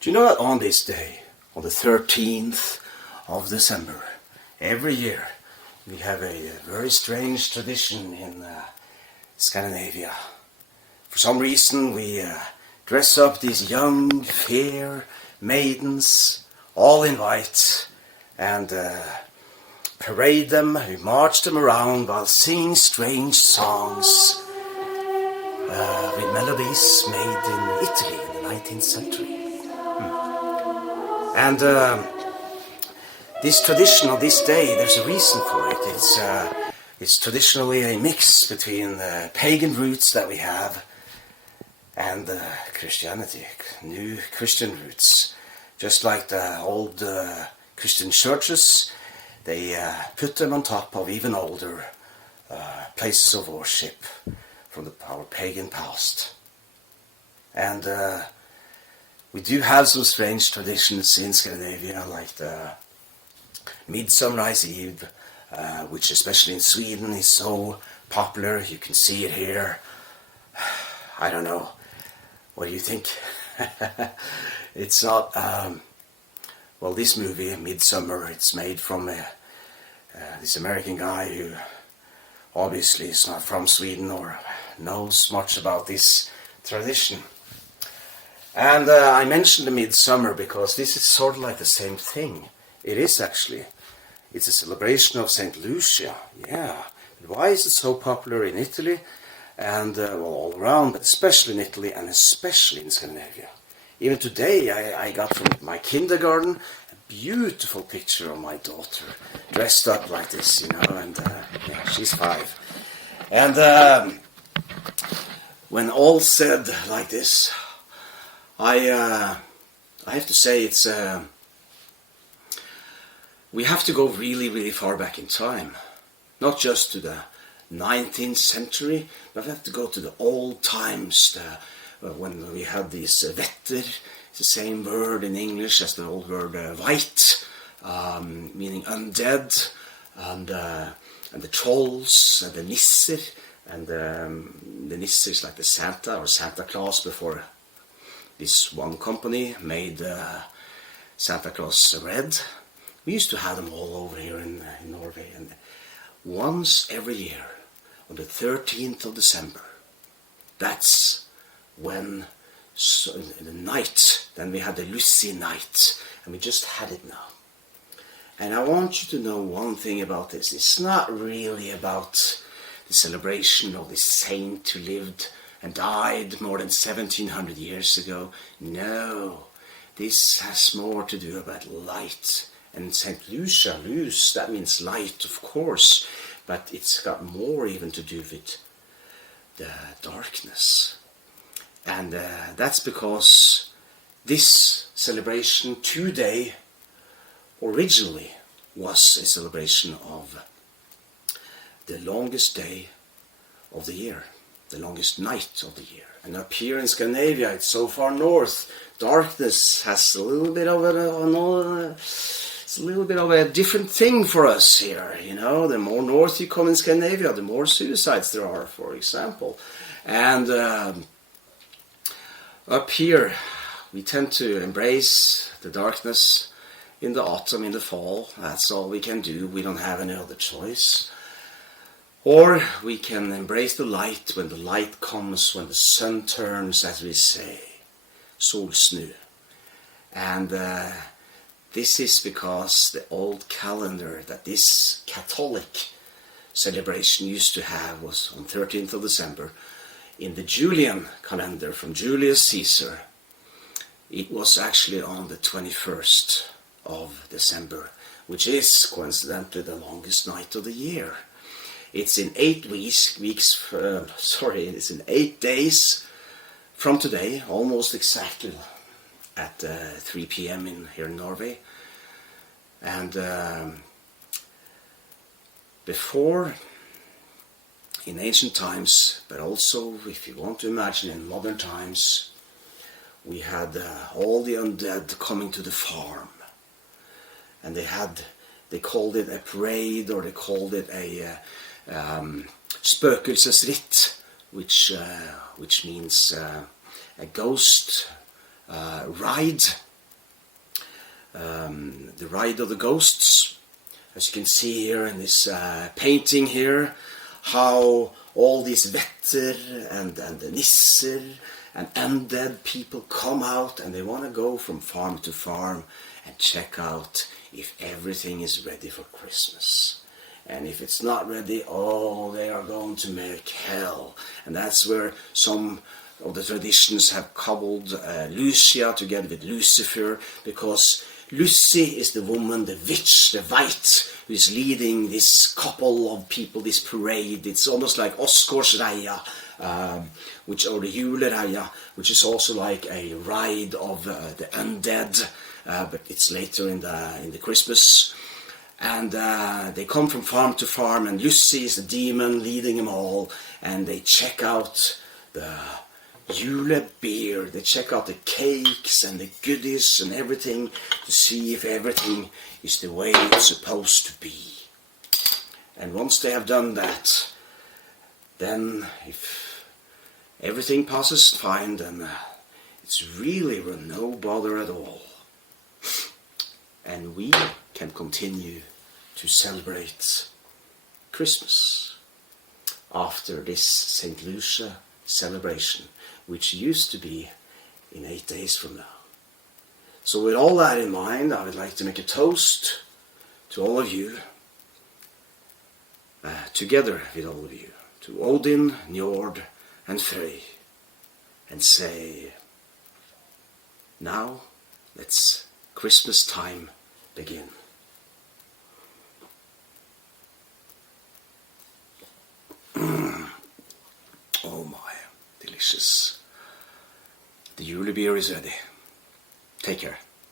Do you know that on this day, on the 13th of December, every year we have a very strange tradition in Scandinavia. For some reason we dress up these young, fair maidens, all in white, and parade them, we march them around while singing strange songs with melodies made in Italy in the 19th century. And this tradition on this day, there's a reason for it. It's traditionally a mix between the pagan roots that we have and Christianity, new Christian roots. Just like the old Christian churches, they put them on top of even older places of worship from our pagan past. And we do have some strange traditions in Scandinavia, like the Midsummer's Eve, which especially in Sweden is so popular. You can see it here. I don't know. What do you think? It's not... well, this movie, Midsummer, it's made from this American guy who obviously is not from Sweden or knows much about this tradition. And I mentioned the Midsummer because this is sort of like the same thing. It is actually. It's a celebration of Saint Lucia, yeah. But why is it so popular in Italy and well, all around, but especially in Italy and especially in Scandinavia? Even today I got from my kindergarten a beautiful picture of my daughter dressed up like this, you know, and yeah, she's 5. And when all said like this, I have to say it's we have to go really, really far back in time, not just to the 19th century, but we have to go to the old times, when we had this Vettr, it's the same word in English as the old word white, meaning undead, and the trolls, and the nisser, and the nisser is like the Santa or Santa Claus before. This one company made Santa Claus red. We used to have them all over here in Norway, and once every year, on the 13th of December, that's when, so in the night, then we had the Lussi night, and we just had it now. And I want you to know one thing about this. It's not really about the celebration of this saint who lived and died more than 1700 years ago. No, this has more to do about light. And Saint Lucia, luz, that means light, of course, but it's got more even to do with the darkness. And that's because this celebration today originally was a celebration of the longest day of the year, the longest night of the year. And up here in Scandinavia, it's so far north, darkness has a little bit of a different thing for us here, you know. The more north you come in Scandinavia, the more suicides there are, for example. And up here, we tend to embrace the darkness in the autumn, in the fall. That's all we can do. We don't have any other choice. Or we can embrace the light when the light comes, when the sun turns, as we say, solsnu. And this is because the old calendar that this Catholic celebration used to have was on 13th of December. In the Julian calendar from Julius Caesar, it was actually on the 21st of December, which is coincidentally the longest night of the year. It's in 8 it's in 8 days from today, almost exactly at 3 p.m. here in Norway. And before, in ancient times, but also, if you want to imagine, in modern times, we had all the undead coming to the farm. And they called it a parade, or they called it a spøkelsesritt, which means a ghost ride, the ride of the ghosts. As you can see here in this painting here, how all these Vettr and the Nisser and undead people come out, and they want to go from farm to farm and check out if everything is ready for Christmas. And if it's not ready, oh, they are going to make hell. And that's where some of the traditions have cobbled Lucia together with Lucifer, because Lussi is the woman, the witch, the white, who is leading this couple of people, this parade. It's almost like Åsgårdsreia, or the Yule Ale, which is also like a ride of the undead, but it's later in the Christmas. And they come from farm to farm, and Lussi is the demon leading them all, and they check out the Yule beer, they check out the cakes and the goodies and everything to see if everything is the way it's supposed to be. And once they have done that, then if everything passes fine, then it's really no bother at all. And we can continue to celebrate Christmas after this Saint Lucia celebration, which used to be in 8 days from now. So with all that in mind, I would like to make a toast to all of you, together with all of you, to Odin, Njord and Frey, and say, now let's Christmas time begin. Oh my, delicious. The Yule beer is ready. Take care.